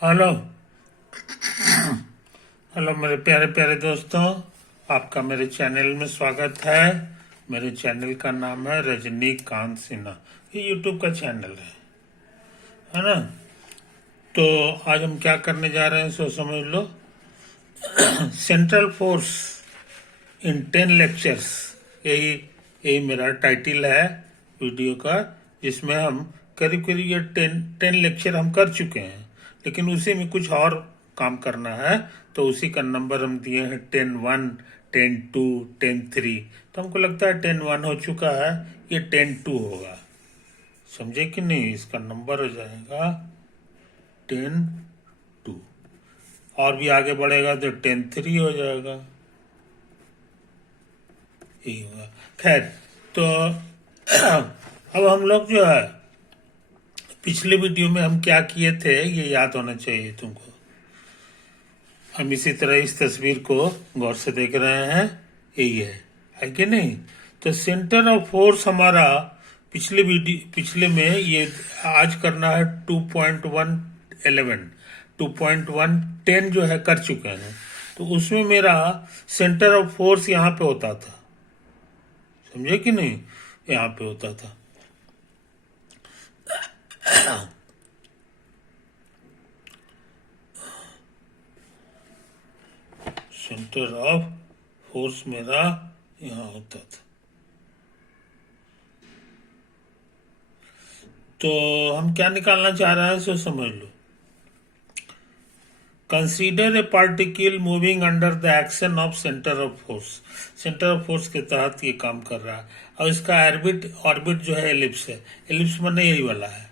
Hello. Hello मेरे प्यारे प्यारे दोस्तों, आपका मेरे चैनल में स्वागत है। मेरे चैनल का नाम है रजनीकांत सिन्हा। ये यूट्यूब का चैनल है ना। तो आज हम क्या करने जा रहे हैं सो समझ लो। सेंट्रल फोर्स इन 10 लेक्चर्स, यही यही मेरा टाइटल है वीडियो का, जिसमें हम करीब करीब ये 10 लेक्चर हम कर चुके हैं, लेकिन उसी में कुछ और काम करना है। तो उसी का नंबर हम दिए हैं 10-1, 10-2, 10-3। तो हमको लगता है 10-1 हो चुका है, ये 10-2 होगा। समझे कि नहीं? इसका नंबर हो जाएगा 10-2। और भी आगे बढ़ेगा तो 10-3 हो जाएगा, यही होगा। खैर, तो अब हम लोग जो है, पिछले वीडियो में हम क्या किए थे ये याद होना चाहिए तुमको। हम इसी तरह इस तस्वीर को गौर से देख रहे हैं, यही है कि नहीं? तो सेंटर ऑफ फोर्स हमारा पिछले में ये आज करना है 2.111, 2.110 जो है कर चुके हैं। तो उसमें मेरा सेंटर ऑफ फोर्स यहाँ पे होता था, समझे कि नहीं? यहाँ पे होता था। सेंटर ऑफ फोर्स मेरा यहाँ होता था। तो हम क्या निकालना चाह रहे हैं सो समझ लो। Consider a particle moving under the action of centre of force. Centre of force के तहत ये काम कर रहा है, और इसका ऑर्बिट जो है एलिप्स है। एलिप्स माने यही वाला है,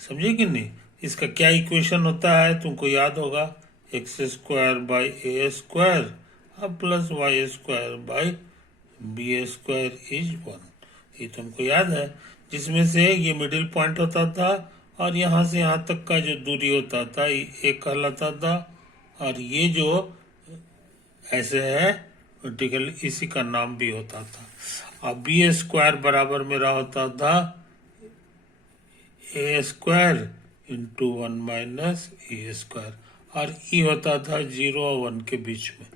समझे कि नहीं? इसका क्या इक्वेशन होता है तुमको याद होगा, x² by a² plus y² by b² is 1। ये तुमको याद है, जिसमें से ये मिडिल पॉइंट होता था, और यहाँ से यहाँ तक का जो दूरी होता था ये कहलाता था, और ये जो ऐसे है वर्टिकल, इसी का नाम भी होता था। और b² बराबर मेरा होता था a² इंटू 1 माइनस a², और ई होता था 0 और 1 के बीच में।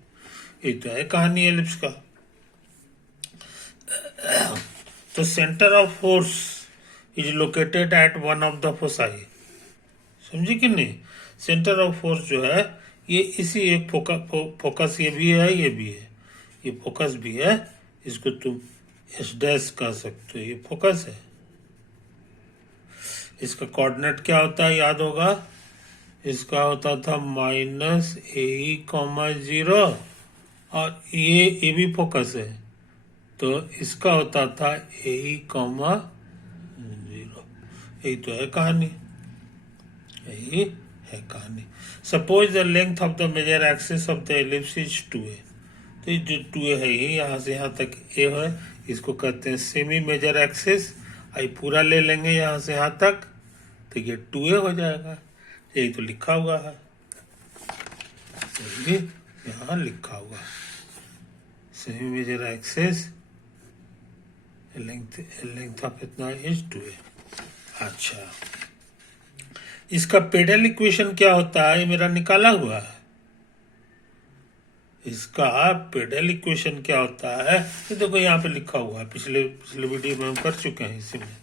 ये तो है कहानी एलिप्स का। तो centre of force is located at one of the foci, समझे कि नहीं? सेंटर ऑफ फोर्स जो है ये इसी एक फोकस ये भी है, ये भी है, ये फोकस भी है। इसको तुम S' कह सकते हो, ये फोकस है। इसका कोऑर्डिनेट क्या होता है याद होगा, इसका होता था -AE,0, और ये भी फोकस है, तो इसका होता था AE,0। यही तो है कहानी, यही है कहानी। Suppose the length of the major axis of the ellipse is 2a। तो ये जो 2a है ये यहाँ से यहाँ तक a है, इसको कहते हैं सेमी मेजर एक्सिस। आई पूरा ले लेंगे यहाँ से यहाँ तक, तो ये 2a हो जाएगा। यही तो लिखा हुआ है, यही यहाँ लिखा हुआ है, semi major axis length of इतना इज 2a। अच्छा, इसका पेडल इक्वेशन क्या होता है ये मेरा निकाला हुआ है। इसका पेडल इक्वेशन क्या होता है ये देखो यहाँ पे लिखा हुआ है, पिछले वीडियो में हम कर चुके हैं इसी में,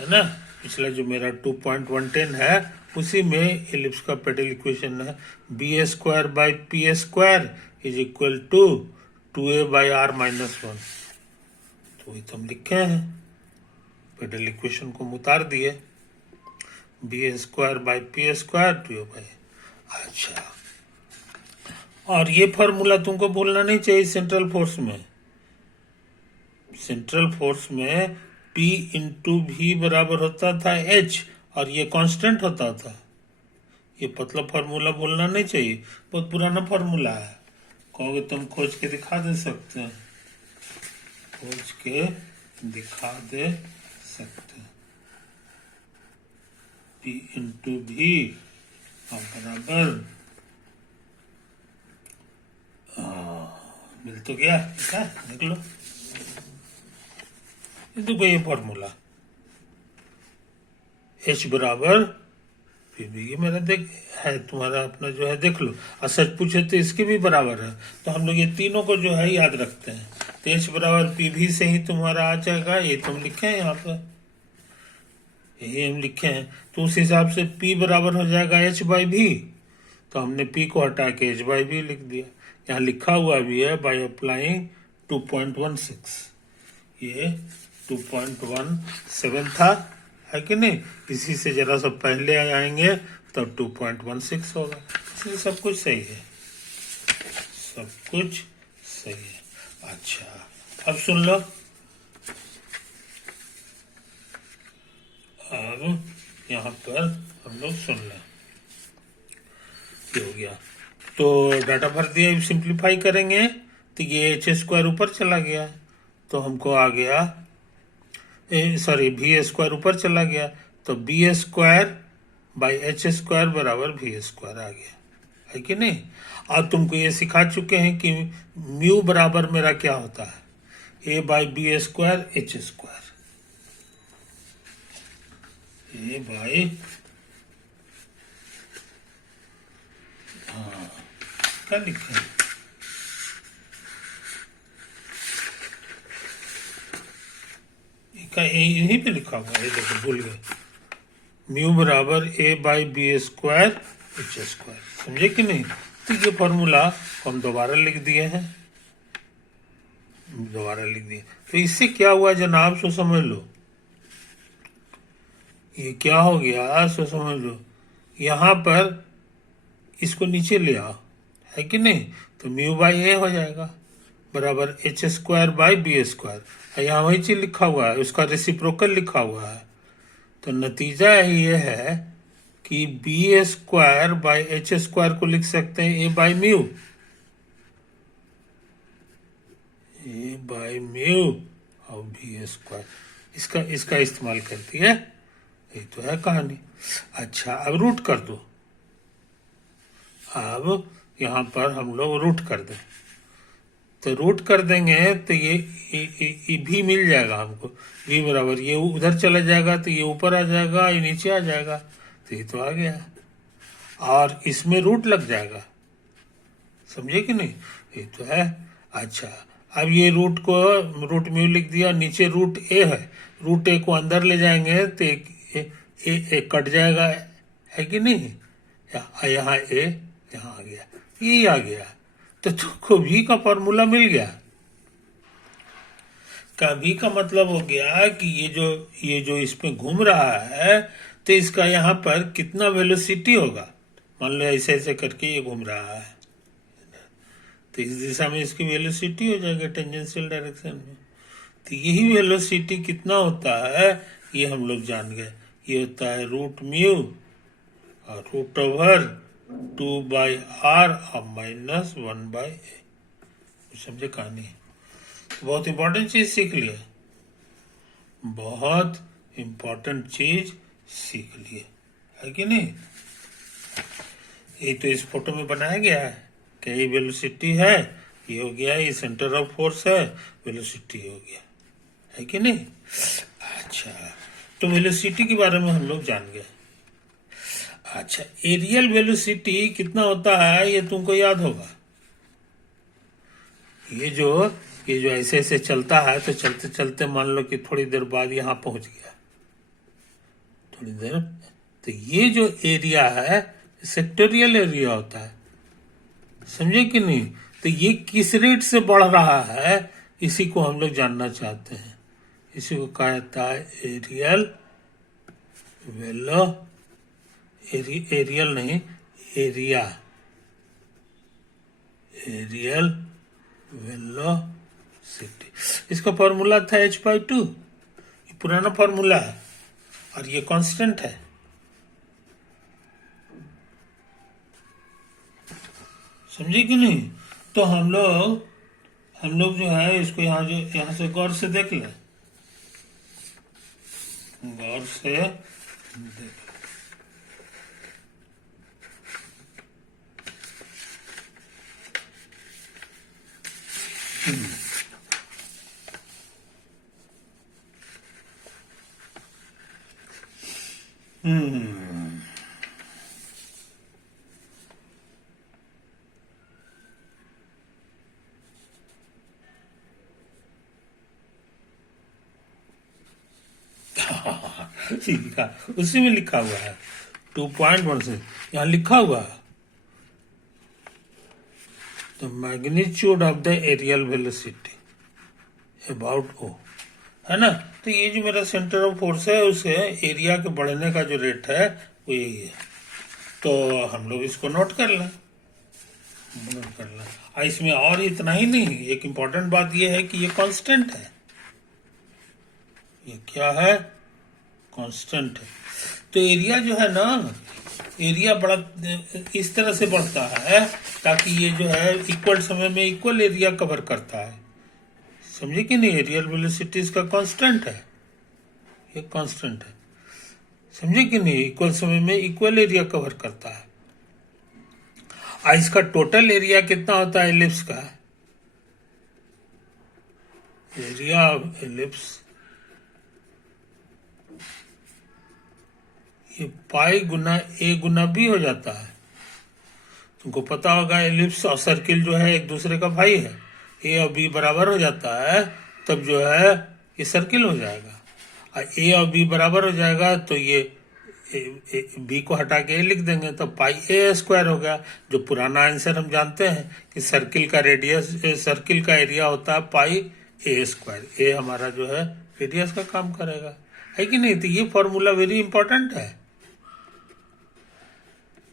है ना? पिछला जो मेरा 2.110 है उसी में एलिप्स का पेडल इक्वेशन है, b² by p² is equal to 2a by r minus 1। तो वही तो हम लिखे हैं, पेडल इक्वेशन को हम उतार दिए, b² by p² 2a by. अच्छा, और ये फॉर्मूला तुमको भूलना नहीं चाहिए। सेंट्रल फोर्स में P इंटू V बराबर होता था H, और ये कांस्टेंट होता था। ये पतला फॉर्मूला भूलना नहीं चाहिए, बहुत पुराना फॉर्मूला है। कहोगे तुम खोज के दिखा दे सकते हैं, खोज के दिखा दे सकते हैं। P इंटू V बराबर मिल तो गया, देख लो, ये तो ये फॉर्मूला H बराबर फिर भी ये मेरा देख है, तुम्हारा अपना जो है देख लो, और सच पूछे तो इसके भी बराबर है। तो हम लोग ये तीनों को जो है याद रखते हैं। तो एच बराबर पी भी से ही तुम्हारा आ जाएगा, ये तुम लिखे हैं यहाँ पर, यही हम लिखे हैं। तो उस हिसाब से पी बराबर हो जाएगा एच बाई भी। तो हमने पी को हटा के एच बाई भी लिख दिया। यहाँ लिखा हुआ भी है बाई अप्लाइंग 2.16, ये 2.17 था, है कि नहीं। इसी से जरा सा पहले आएंगे तब 2.16 होगा। इसलिए सब कुछ सही है, सब कुछ सही है। अच्छा, अब सुन लो, अब यहाँ पर हम लोग सुन लें, ये हो गया। तो डाटा भर दिया, सिंप्लीफाई करेंगे तो ये एच स्क्वायर ऊपर चला गया, तो हमको आ गया, सॉरी भी स्क्वायर ऊपर चला गया, तो B square by H square बराबर भी स्क्वायर आ गया, है कि नहीं। अब तुमको ये सिखा चुके हैं कि म्यू बराबर मेरा क्या होता है, A by B square H square, A by, हाँ क्या लिखे हैं, यहीं पे लिखा हुआ है, देखो भूल गए, म्यू बराबर A by B square H square, समझे कि नहीं। तो ये फॉर्मूला हम दोबारा लिख दिए हैं, दोबारा लिख दिए। तो इससे क्या हुआ जनाब, सो समझ लो, ये क्या हो गया सो समझ लो। यहाँ पर इसको नीचे ले आओ, है कि नहीं, तो म्यू बाई ए हो जाएगा बराबर H square by B square. यहाँ वही चीज लिखा हुआ है, उसका रेसिप्रोकल लिखा हुआ है। तो नतीजा ये है कि B square by H square को लिख सकते हैं A by mu, A by mu और बी स्क्वायर, इसका इसका इस्तेमाल करती है, ये तो है कहानी। अच्छा, अब रूट कर दो, अब यहाँ पर हम लोग रूट कर दें, तो रूट कर देंगे तो ये भी मिल जाएगा हमको, भी बराबर ये उधर चला जाएगा तो ये ऊपर आ जाएगा, ये नीचे आ जाएगा, तो ये तो आ गया, और इसमें रूट लग जाएगा, समझे कि नहीं, ये तो है। अच्छा, अब ये रूट को रूट म्यू लिख दिया, नीचे रूट ए है, रूट ए को अंदर ले जाएंगे तो एक कट जाएगा, है कि नहीं, यहाँ ए यहाँ आ गया, ये आ गया, तो तुमको भी का फॉर्मूला मिल गया। का भी का मतलब हो गया कि ये जो इसमें घूम रहा है, तो इसका यहाँ पर कितना वेलोसिटी होगा, मान लो ऐसे ऐसे करके ये घूम रहा है, तो इस दिशा में इसकी वेलोसिटी हो जाएगी टेंजेंशियल डायरेक्शन में। तो यही वेलोसिटी कितना होता है ये हम लोग जान गए, ये होता है रूट म्यू और रूट ओवर 2/r और माइनस 1/a। समझे कहानी, बहुत इंपॉर्टेंट चीज सीख लिया, बहुत इंपॉर्टेंट चीज सीख लिए, है कि नहीं। ये तो इस फोटो में बनाया गया है कि ये वेलोसिटी है, ये हो गया, ये सेंटर ऑफ फोर्स है, वेलोसिटी हो गया, है कि नहीं। अच्छा, तो वेलोसिटी के बारे में हम लोग जान गए। अच्छा, एरियल वेलोसिटी कितना होता है ये तुमको याद होगा, ये जो ऐसे ऐसे चलता है, तो चलते चलते मान लो कि थोड़ी देर बाद यहाँ पहुंच गया, थोड़ी देर, तो ये जो एरिया है सेक्टोरियल एरिया होता है, समझे कि नहीं। तो ये किस रेट से बढ़ रहा है इसी को हम लोग जानना चाहते हैं, इसी को कहा जाता है एरियल वेलो, एरियल नहीं, एरिया, एरियल वेलोसिटी। इसका फॉर्मूला था h/2, ये पुराना फॉर्मूला है और ये कांस्टेंट है, समझे कि नहीं। तो हम लोग जो है इसको यहाँ से गौर से देख लें, गौर से देख, ठीक है, उसी में लिखा हुआ है 2.16 यहाँ लिखा हुआ है the magnitude of the areal velocity about O, है ना। तो ये जो मेरा सेंटर ऑफ फोर्स है उसे एरिया के बढ़ने का जो रेट है वो यही है। तो हम लोग इसको नोट कर लें। इसमें और इतना ही नहीं, एक इम्पॉर्टेंट बात यह है कि ये कांस्टेंट है। ये क्या है? कांस्टेंट है। तो एरिया जो है ना, एरिया बड़ा इस तरह से बढ़ता है ताकि ये जो है इक्वल समय में इक्वल एरिया कवर करता है। समझे कि नहीं? एरियल वेलोसिटी इसका कांस्टेंट है, ये कांस्टेंट है। समझे कि नहीं? इक्वल समय में इक्वल एरिया कवर करता है। इसका टोटल एरिया कितना होता है एलिप्स का? एरिया ऑफ एलिप्स ये पाई गुना ए गुना बी हो जाता है। तुमको पता होगा एलिप्स और सर्किल जो है एक दूसरे का भाई है। ए और बी बराबर हो जाता है तब जो है ये सर्किल हो जाएगा। और ए और बी बराबर हो जाएगा तो ये बी को हटा के ए लिख देंगे तो पाई ए स्क्वायर हो गया। जो पुराना आंसर हम जानते हैं कि सर्किल का रेडियस, सर्किल का एरिया होता है पाई ए स्क्वायर। ए हमारा जो है रेडियस का काम करेगा, है कि नहीं? तो ये फॉर्मूला वेरी इंपॉर्टेंट है।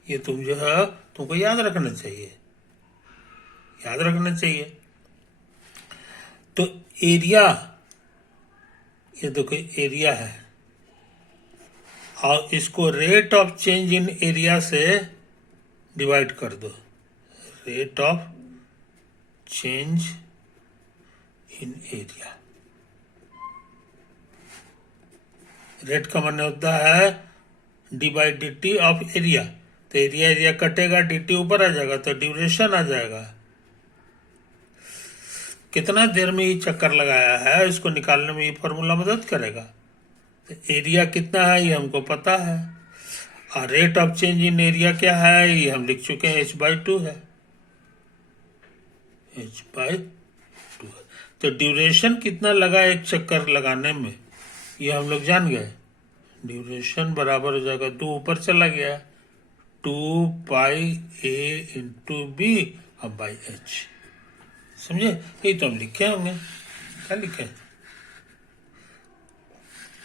ये तुम जो है तुमको याद रखना चाहिए, याद रखना चाहिए। तो एरिया, ये देखो एरिया है और इसको rate of change in area से डिवाइड कर दो। Rate of change in area, rate का माने होता है D by D T of area. तो एरिया एरिया कटेगा, डी टी ऊपर आ जाएगा तो ड्यूरेशन आ जाएगा। कितना देर में ये चक्कर लगाया है इसको निकालने में ये फॉर्मूला मदद करेगा। तो एरिया कितना है ये हमको पता है और rate of change in area क्या है ये हम लिख चुके हैं, h/2 है, h/2। तो ड्यूरेशन कितना लगा एक चक्कर लगाने में ये हम लोग जान गए। ड्यूरेशन बराबर हो जाएगा, 2 ऊपर चला गया, 2 पाई ए इंटू बी अब बाई एच। समझे? यही तो हम लिखे होंगे। क्या लिखे?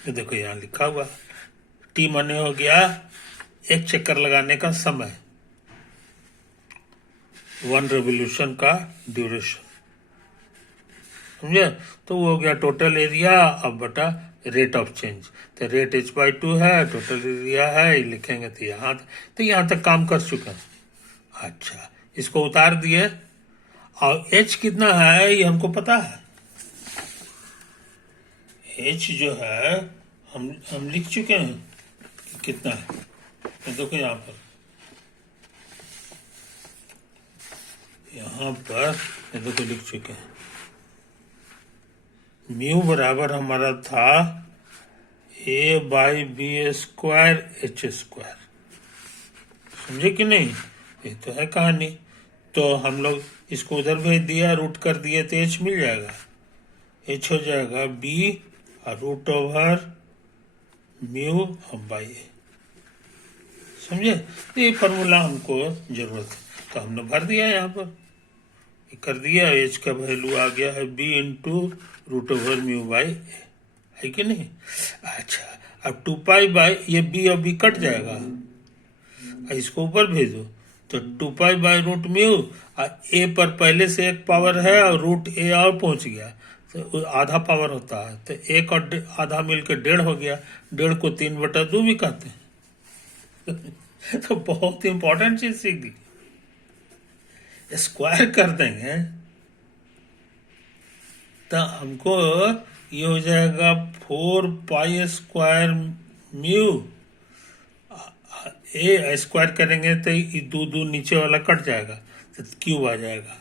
ये देखो यहाँ लिखा हुआ टी माने हो गया एक चक्कर लगाने का समय, 1 रेवोल्यूशन का ड्यूरेशन। समझे? तो वो हो गया टोटल एरिया अब बटा रेट ऑफ चेंज। तो रेट h/2 है, टोटल एरिया है, ये लिखेंगे तो यहाँ तक काम कर चुका। अच्छा, इसको उतार दिए और h कितना है ये हमको पता है। h जो है हम लिख चुके हैं कि कितना है। तो देखो यहाँ पर ये देखो लिख चुके हैं, म्यू बराबर हमारा था A by B square H square. समझे कि नहीं? ये तो है कहानी। तो हम लोग इसको उधर भेज दिया, रूट कर दिए तो एच मिल जाएगा। एच हो जाएगा बी और रूट ओवर म्यू बाई ए। समझे? तो ये फॉर्मूला हमको जरूरत है तो हमने भर दिया यहाँ पर, ये कर दिया। एच का वैल्यू आ गया है B into root over mu by A, है कि नहीं? अच्छा, अब 2 पाई बाई ये बी और बी कट जाएगा, इसको ऊपर भेजो तो 2 पाई बाई रूट म्यू और ए पर पहले से एक पावर है और रूट ए और पहुंच गया तो आधा पावर होता है। तो एक और आधा मिलकर 1.5 हो गया। 1.5 को 3/2 भी कहते हैं। तो बहुत इंपॉर्टेंट चीज सीख दी। स्क्वायर कर देंगे तो हमको ये हो जाएगा 4 पाई स्क्वायर म्यू, ए स्क्वायर करेंगे तो ये 2 नीचे वाला कट जाएगा तो क्यूब आ जाएगा।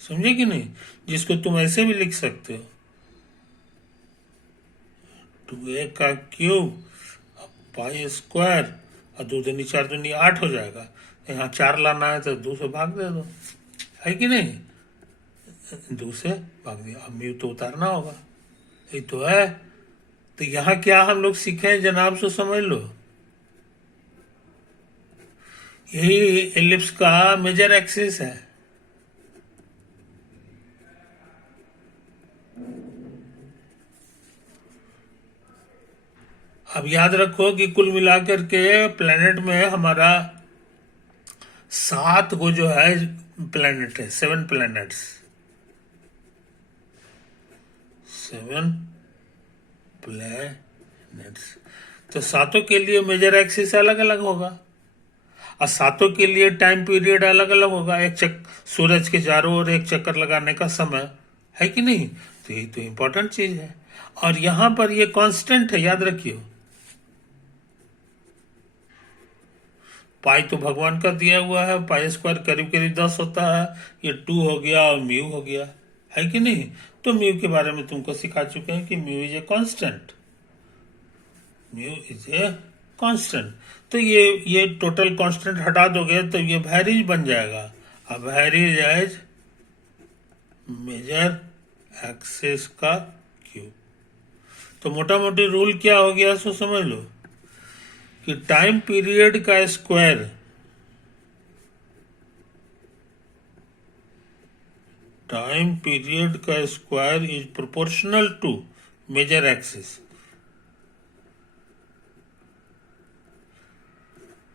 समझे कि नहीं? जिसको तुम ऐसे भी लिख सकते हो, 2a का क्यूब पाई स्क्वायर और 2 दूनी 4 दूनी 8 हो जाएगा। यहाँ 4 लाना है तो 2 से भाग दे दो, है कि नहीं? 2 से भाग दिया। अब म्यू तो उतारना होगा, ये तो है। तो यहाँ क्या हम लोग सीखे जनाब, सो समझ लो, यही एलिप्स का मेजर एक्सिस है। अब याद रखो कि कुल मिलाकर के प्लेनेट में हमारा 7 को जो है प्लेनेट है, 7 प्लेनेट्स, 7 प्लेनेट्स। तो सातों के लिए मेजर एक्सिस अलग अलग होगा और सातों के लिए टाइम पीरियड अलग अलग होगा। सूरज के चारों ओर एक चक्कर लगाने का समय है कि नहीं, तो ये तो इंपॉर्टेंट चीज है। और यहां पर ये कांस्टेंट है, याद रखियो। पाई तो भगवान का दिया हुआ है, पाई स्क्वायर करीब करीब 10 होता है, ये 2 हो गया और म्यू हो गया, है कि नहीं। तो म्यू के बारे में तुमको सिखा चुके हैं कि mu is a constant, mu is a constant. तो ये टोटल कांस्टेंट हटा दोगे तो ये वैरीज बन जाएगा। अब वैरीज एज मेजर एक्सिस का क्यूब। तो मोटा मोटी रूल क्या हो गया, सो समझ लो कि टाइम पीरियड का square is proportional to major axis,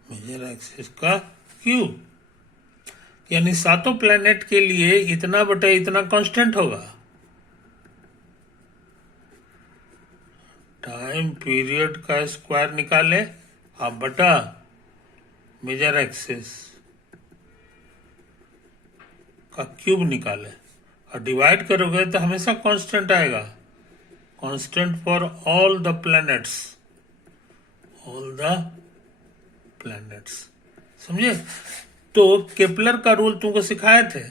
major axis का क्यूब। यानी सातों प्लैनेट के लिए इतना बटे इतना कांस्टेंट होगा। टाइम पीरियड का स्क्वायर निकाले आप बटा मेजर एक्सिस का क्यूब निकाले और डिवाइड करोगे तो हमेशा कांस्टेंट आएगा, constant for all the planets, समझे। तो केपलर का रूल तुमको सिखाए थे,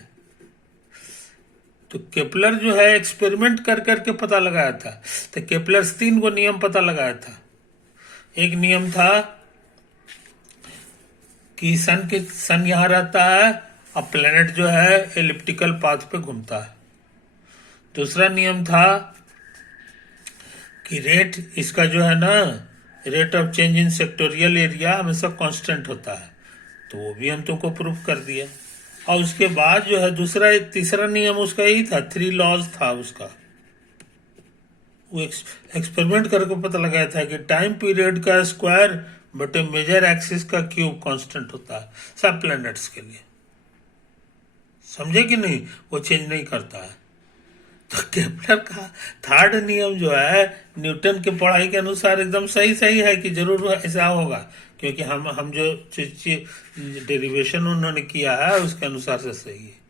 तो केपलर जो है एक्सपेरिमेंट कर करके पता लगाया था। तो केपलर 3 को नियम पता लगाया था। एक नियम था कि सन यहां रहता है और प्लेनेट जो है एलिप्टिकल पाथ पे घूमता है। दूसरा नियम था कि रेट इसका जो है ना, rate of change in sectoral area हमेशा कांस्टेंट होता है, तो वो भी हम तुमको प्रूफ कर दिया। और उसके बाद जो है तीसरा नियम उसका यही था, 3 लॉज था उसका। वो एक्सपेरिमेंट करके पता लगाया था कि टाइम पीरियड का स्क्वायर बटे मेजर एक्सिस का क्यूब कांस्टेंट होता है सब प्लैनेट्स के लिए, समझे कि नहीं, वो चेंज नहीं करता है। तो केपलर का 3rd नियम जो है न्यूटन के पढ़ाई के अनुसार एकदम सही है कि जरूर ऐसा होगा, क्योंकि हम जो डेरिवेशन उन्होंने किया है उसके अनुसार से सही है।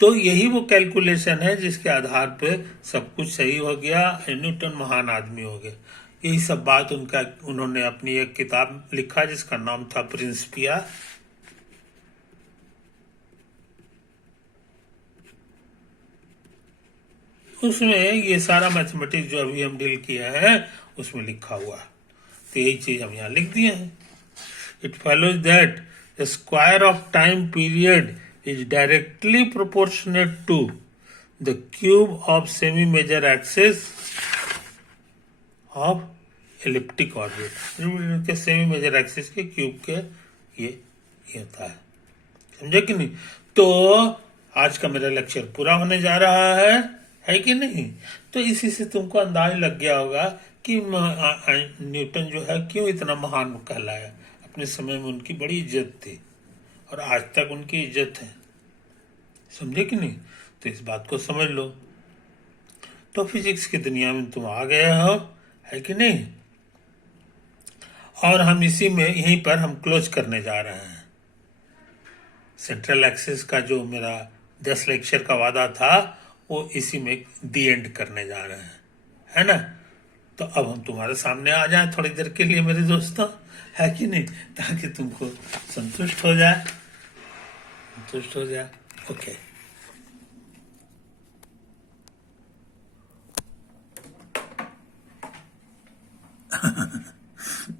तो यही वो कैलकुलेशन है जिसके आधार पे सब कुछ सही हो गया, न्यूटन महान आदमी हो गए। यही सब बात उन्होंने अपनी एक किताब लिखा जिसका नाम था प्रिंसिपिया। उसमें ये सारा मैथमेटिक्स जो अभी हम डील किया है उसमें लिखा हुआ है, तो यही चीज हम यहाँ लिख दिए हैं। It follows that the square of time period is directly proportionate to the cube of semi-major axis of elliptic orbit। के सेमी मेजर एक्सिस के क्यूब के ये होता है, समझे कि नहीं। तो आज का मेरा लेक्चर पूरा होने जा रहा है कि नहीं। तो इसी से तुमको अंदाज लग गया होगा कि न्यूटन जो है क्यों इतना महान कहलाया। अपने समय में उनकी बड़ी इज्जत थी और आज तक उनकी इज्जत है, समझे कि नहीं। तो इस बात को समझ लो। तो फिजिक्स की दुनिया में तुम आ गए हो, है कि नहीं। और हम इसी में यहीं पर हम क्लोज करने जा रहे हैं। सेंट्रल एक्सिस का जो मेरा 10 लेक्चर का वादा था वो इसी में दी एंड करने जा रहे हैं, है ना। तो अब हम तुम्हारे सामने आ जाएं थोड़ी देर के लिए मेरे दोस्तों, है कि नहीं, ताकि तुमको संतुष्ट हो जाए। ओके।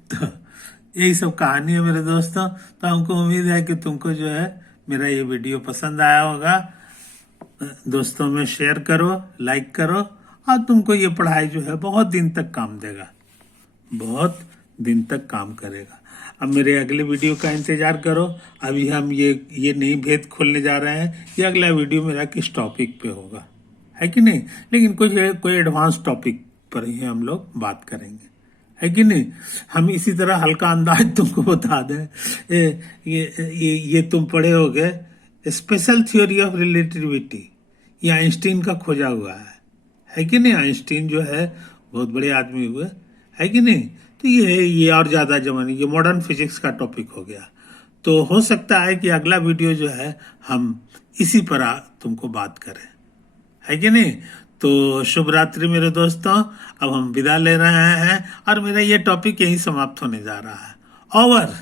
तो यही सब कहानी है मेरे दोस्तों। तो हमको उम्मीद है कि तुमको जो है मेरा ये वीडियो पसंद आया होगा। दोस्तों में शेयर करो, लाइक करो और तुमको ये पढ़ाई जो है बहुत दिन तक काम देगा, बहुत दिन तक काम करेगा। अब मेरे अगले वीडियो का इंतजार करो। अभी हम ये नहीं भेद खोलने जा रहे हैं, ये अगला वीडियो मेरा किस टॉपिक पे होगा, है कि नहीं। लेकिन कोई एडवांस टॉपिक पर ही हम लोग बात करेंगे, है कि नहीं। हम इसी तरह हल्का अंदाज तुमको बता दें, ये तुम पढ़े होगे स्पेशल थ्योरी ऑफ रिलेटिविटी, ये आइंस्टीन का खोजा हुआ है कि नहीं। आइंस्टीन जो है बहुत बड़े आदमी हुए, है कि नहीं। तो ये और ज्यादा जमाने, ये मॉडर्न फिजिक्स का टॉपिक हो गया। तो हो सकता है कि अगला वीडियो जो है हम इसी पर तुमको बात करें, है कि नहीं। तो शुभ रात्रि मेरे दोस्तों, अब हम विदा ले रहे हैं और मेरा ये टॉपिक यही समाप्त होने जा रहा है। ओवर।